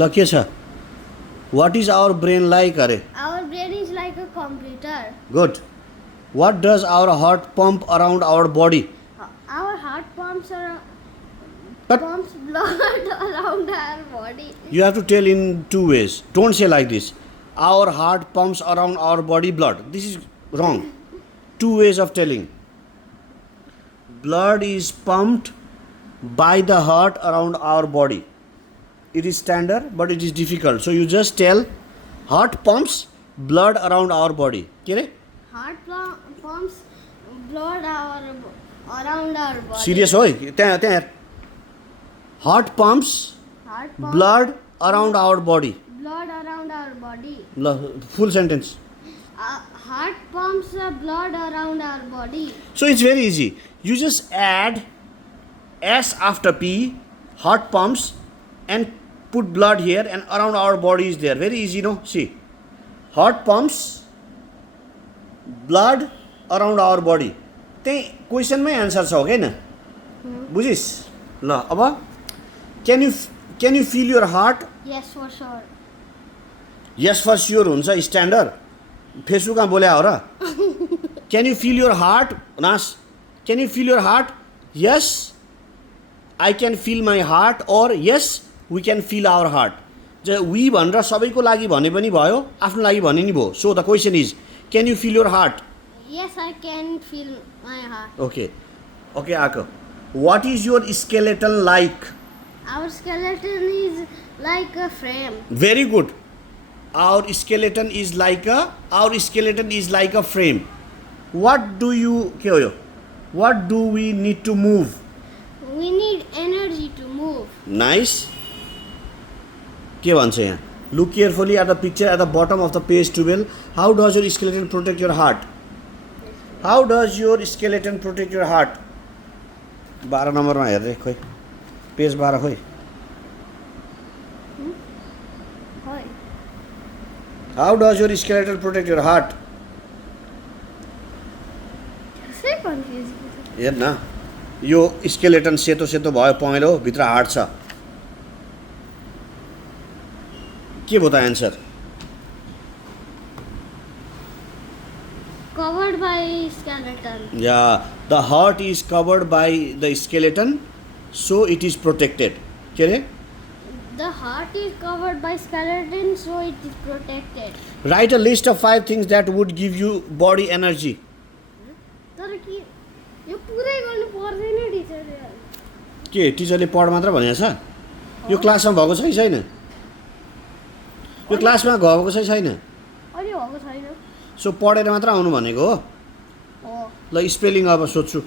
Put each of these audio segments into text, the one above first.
ल के छ What is our brain like अरे Our brain is like a computer. Good. What does our heart pump around our body? Our heart But pumps blood around our body. you have to tell in two ways. Don't say like this. Our heart pumps around our body blood. This is wrong. Two ways of telling. Blood is pumped by the heart around our body. It is standard, but it is difficult. So you just tell heart pumps blood around our body. के रे? Heart pumps blood around our body. Serious होय? त्यहाँ heart pumps Heart pumps blood around our body. blood around our body. Full sentence. Heart pumps blood around our body. So it's very easy. You just add S after P, heart pumps, and put blood here, and around our body is there. Very easy, no? See, heart pumps blood around our body. त्यही क्वेसनमै answer छ होइन बुझिस् ल अब can you feel your heart? Yes, for sure. Yes for sure हुन्छ standard फेसबुकमा बोल्या हो र Can you feel your heart? नास Can you feel your heart? Yes, I can feel my heart, or yes, we can feel our heart. We भनेर सबैको लागि भने पनि भयो आफ्नो लागि भने नि भयो. So the question is, can you feel your heart? Yes, I can feel my heart. Okay Ako, what is your skeleton like? Our skeleton is like a frame. Very good. Our skeleton is like a frame. What do we need to move? We need energy to move. Nice. के भन्छ यहाँ? Look carefully at the picture at the bottom of the page 12. How does your skeleton protect your heart? How does your skeleton protect your heart? 12 नम्बरमा हेर रे खोइ page 12 खोइ Hi. How does your skeleton protect your heart? So confusing. हेर न यो skeleton सेतो सेतो भयो पहेँलो भित्र हार्ट छ के भयो त answer Covered by skeleton. Yeah, the heart is covered by the skeleton, so it is protected. के रे? The heart is covered by skeleton, so it is protected. Write a list of 5 things that would give you body energy. तर के यो पुरै गर्नु पर्दैन टिचरले. के टिचरले पढ मात्र भनेको छ? यो क्लासमा भएको छ कि छैन? यो क्लासमा भएको छ कि छैन? अलि भएको छैन. सो पढेर मात्र आउनु भनेको हो? हो. ल स्पेलिङ अब सोध्छु.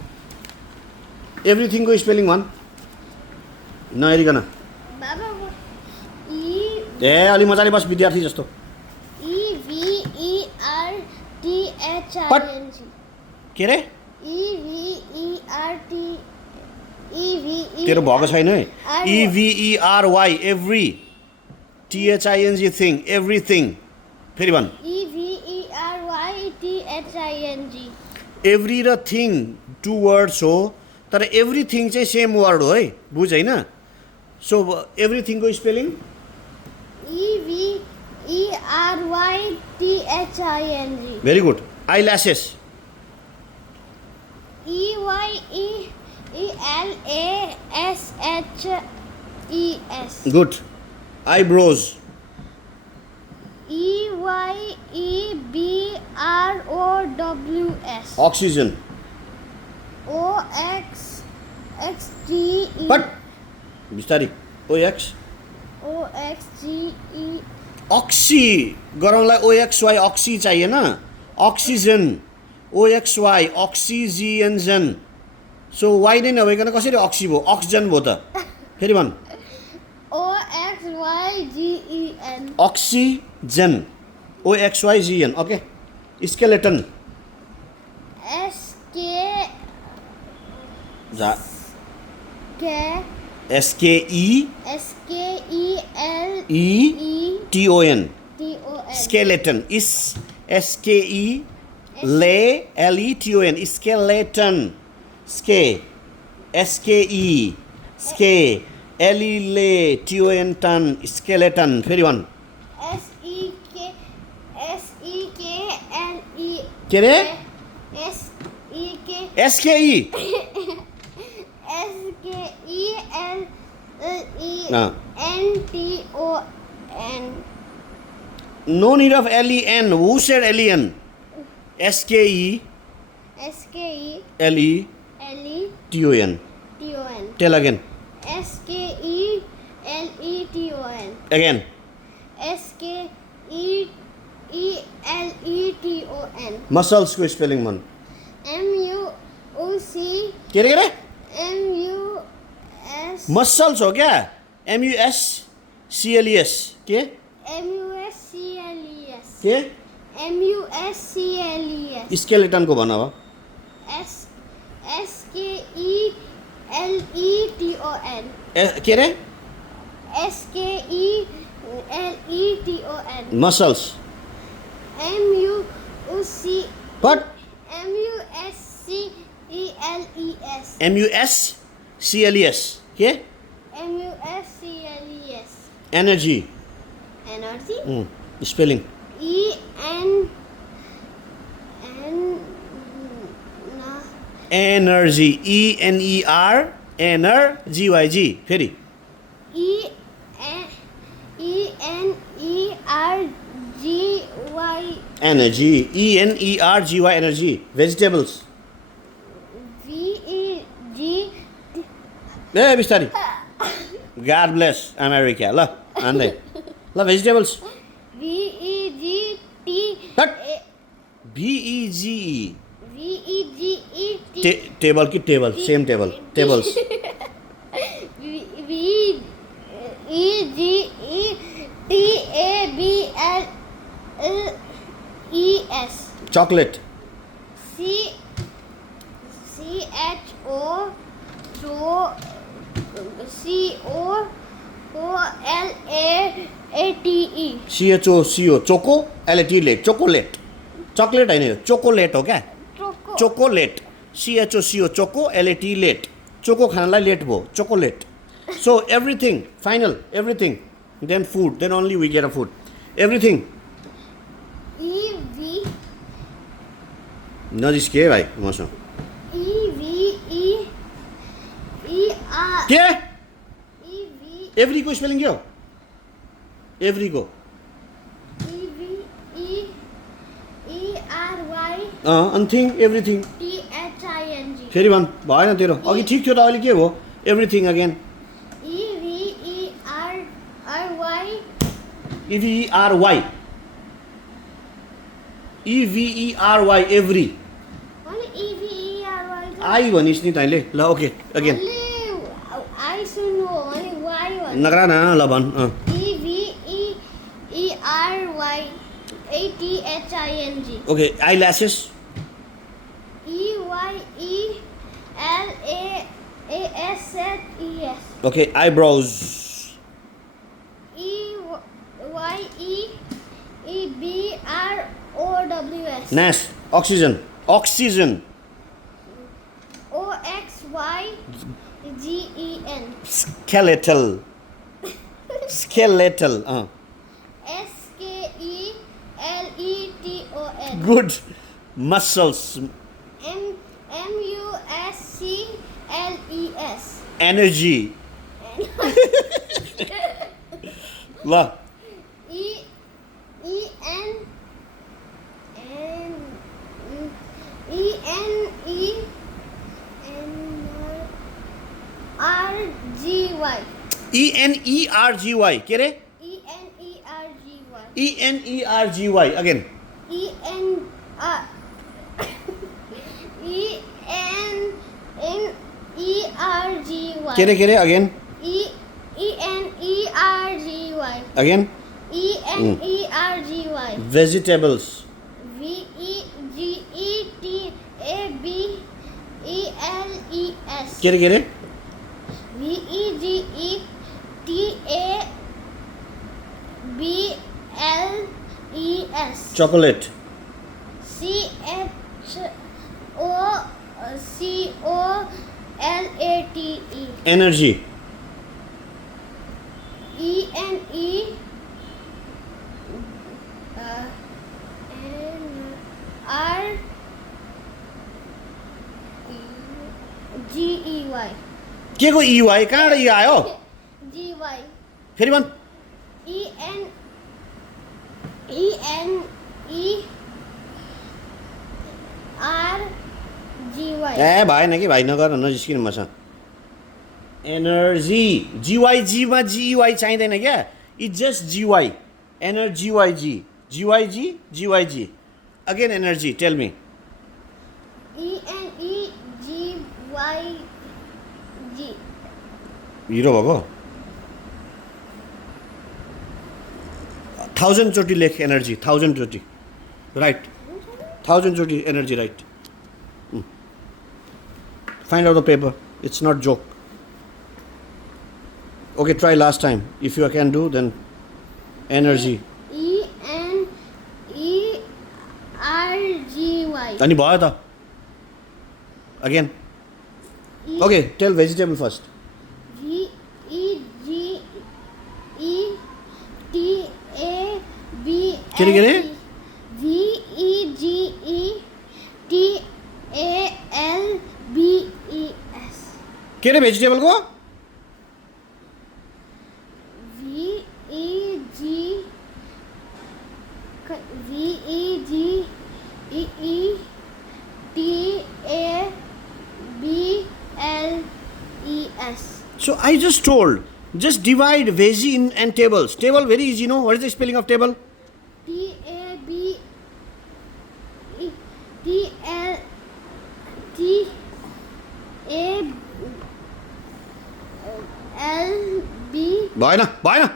एभ्रिथिङको स्पेलिङ भन. नहेरिकन. बाबा E अलि मजाले बस विद्यार्थी जस्तो. E V E R T H I N G. के रे? E V E R T E V E. तेरो भएको छैन है. EVERY every. THING thing everything. फेरि भन. EVERYTHING. एभ्री र थिङ 2 वर्ड्स हो तर एभ्रिथिङ चाहिँ सेम वर्ड हो है बुझ हैन. सो एभ्रिथिङको spelling EVERYTHING. Very good. Eyelashes EYELASHES. Good. Eyebrows EYEBROWS. Oxygen OXXGE. But बिस्तारी OX OXGE. अक्सी गराउनलाई OXY अक्सी चाहिएन अक्सिजन OXY अक्सिजियन्जन. सो वाइ नै नभइकन कसरी अक्सी भयो अक्सिजन भयो त फेरि भन. OXYGEN. Oxygen OXYGN. Okay skeleton SK SKE SKELETON. skeleton is SKELETON skeleton SKE L-E-L-E, T-O-N, ton, skeleton. Very one. S-E-K-L-E. के रे? S-E-K. S-K-E. S-K-E-L-E-N-T-O-N. No need of L-E-N. Who said L-E-N? S-K-E. S-K-E-L-E-T-O-N. L-E-T-O-N. Tell again. S-K-E-L-E-T-O-N. Again. S-K-E-L-E-T-O-N. Muscles को spelling मन. M-U-O-C. के रे के रे? M-U-S. Muscles हो क्या? M-U-S-C-L-E-S. के? M-U-S-C-L-E-S. के? M-U-S-C-L-E-S. Skeleton को बना हुआ. S-K-E-L-E-T-O-N. के रे? S-K-E-L-E-T-O-N. Muscles. M-U-C. What? M-U-S-C-E-L-E-S. M-U-S-C-L-E-S. के? M-U-S-C-L-E-S. Energy. Energy. Spelling. E-N. Energy. E-N-E-R. N-R-G-Y-G. Very. E-N-E-R-G-Y. Energy. E-N-E-R-G-Y. Energy. Vegetables. V-E-G. Eh, Bistari. God bless America. La, ande. La, vegetables. V-E-G-T. What? B-E-G-E. V-E-G-E-T. Table Ki table. Same table. Tables. V-E-G-E-T-A-B-L-E-S. Chocolate. C-H-O-C-O-L-A-T-E. C-H-O-C-O. Choco. L-A-T-Late. Chocolate. Chocolate I know. Chocolate हो क्या? Choco. Chocolate. C-H-O-C-O. Choco. L-A-T-Late. Choco खाने light वो. Chocolate. So everything. Final. Everything. Then food. Then only we get a food. Everything. E-V. न जिसके भाई मौसम. E-V-E-E-R. क्या? E-V. Every को spelling क्या हो? Every को. E-V-E-E-R-Y. Anything. Everything. T-H-I-N-G. फेरि भन भएन तेरो अघि ठिक थियो त अहिले के भयो everything again E-V-E-R-R-Y. E V E R Y E V E R Y every Only E-V-E-R-Y. I भनिस् नि तैँले ल okay again Only I should know. Only Y one. नगरा न ल भन E-V-E-E-R-Y. A-T-H-I-N-G. Okay eyelashes E-Y-E-L-A-S-S-E-S. Okay eyebrows E-Y-E-E-B-R-O-W-S. न्यास oxygen oxygen O-X-Y-G-E-N. Skeletal skeletal S-K-E-L-E-T-O-N. Good muscles M-U-S-C-L-E-S. Energy ल E-N-E-R-G-Y. इएनइआरजीवाई के रे E-N-E-R-G-Y. E N E R G Y again E-N-E-R-G-Y. के रे again E-N-E-R-G-Y. Again E-N-E-R-G-Y. Vegetables V-E-G-E-T-A-B-E-L-E-S. के रे V-E-G-E-T-A-B-L-E-S. Chocolate C-H-O-C-O-L-A-T-E. Energy E N E N R G E Y. के को EY कहाँबाट यो आयो G Y. फेरि भन् E N E R G Y. ए भएन कि भाइ नगर नजिस्किनु मसँग एनर्जी GYG मा GY चाहिँदैन क्या it's just GY energy GYG again energy tell me E N E G Y G. Hero भएको 1000 चोटि लेख एनर्जी 1000 चोटि राइट 1000 चोटि energy right find out the paper it's not joke okay try last time if you can do then energy E N E R G Y. अनि भयो त again E okay tell vegetable first V E G E T A B के रे? L E. V E G E T A L B E S. के रे भेजिटेबलको V E G E T A B L E S. So I just told, just divide veggie in and tables. Table very easy, no? What is the spelling of table? T A B E T L T A L B. भएन भएन.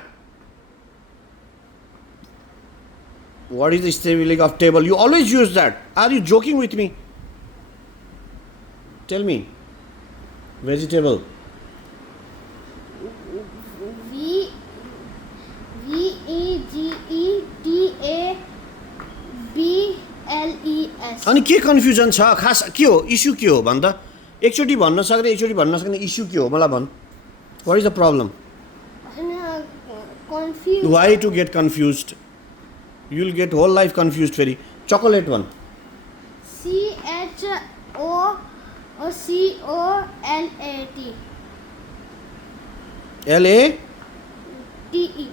What is the spelling of table? You always use that. Are you joking with me? Tell me. Vegetable. V E G E T A B L E S. अनि के confusion छ खास के हो issue के हो भन् त एकचोटि भन्न सक्ने एकचोटि भन्न सक्ने इस्यु के हो मलाई भन् what is the problem Confused. Why to get confused? You'll get whole life confused फेरि चकोलेट भन् C H O C O L A T. LA T E.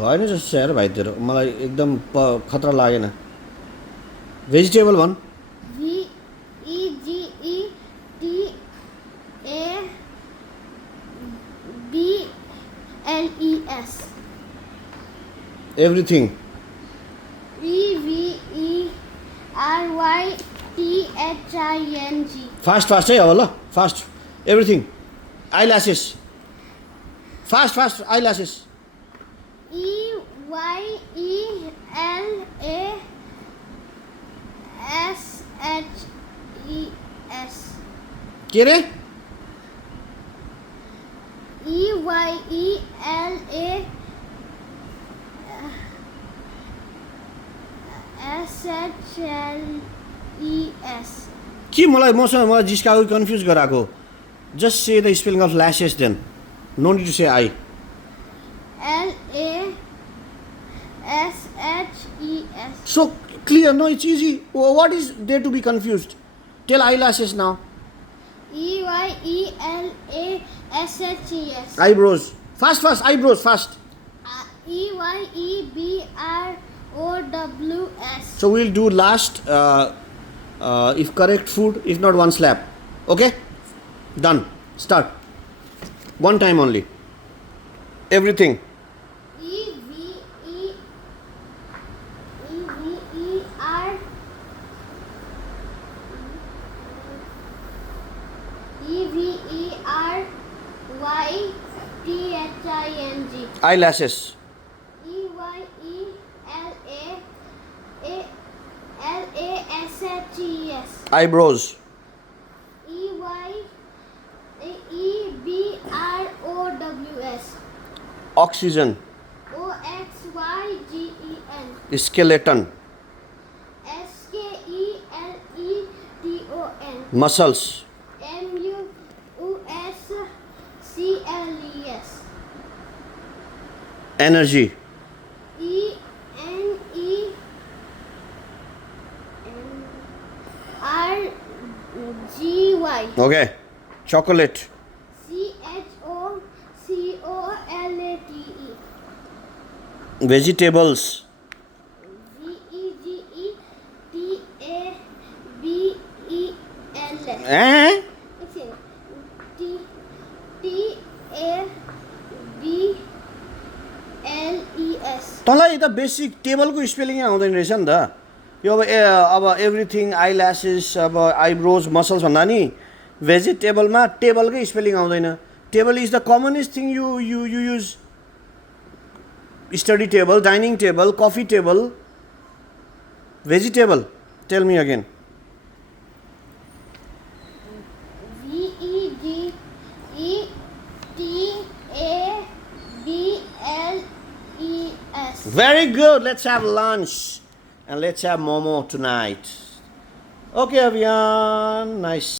भएन जस्तो यार भाइ तेरो मलाई एकदम खतरा लागेन भेजिटेबल भन् V E G E T A B L E S. Everything E V E R Y T H I N G. Fast है अब ल fast everything eyelashes fast eyelashes E Y E L A S H E S. के रे E Y E L A S H L E S. के मलाई जिस्काको confuse गराएको just say the spelling of lashes then no need to say eye L A S H E S. So clear no it's easy what is there to be confuse tell eyelashes now E Y E L A S H E S. Eyebrows fast eyebrows fast E Y E B R O W S. So we'll do last if correct food, if not one slap. Okay? Done. Start. One time only. Everything. E V E R E V E R Y T H I N G. Eyelashes. E Y E L A S H E S. Eyebrows. E Y E B R O W S. Oxygen. O X Y G E N. Skeleton. S K E L E T O N. Muscles. M U S C L E Energy. ENERGY. Okay. Chocolate. CHOCOLATE. Vegetables. VEGETABL. Eh? TABLES. तँलाई त basic टेबलको spelling आउँदैन रहेछ नि त यो अब everything आइल्यासेस अब eyebrows muscles भन्दा नि भेजिटेबलमा टेबलकै स्पेलिङ आउँदैन table is the commonest thing you use study table dining table coffee table vegetable tell me again VEGETABLES. Very good. Let's have lunch and let's have momo tonight. Okay, Abhiyan. Nice.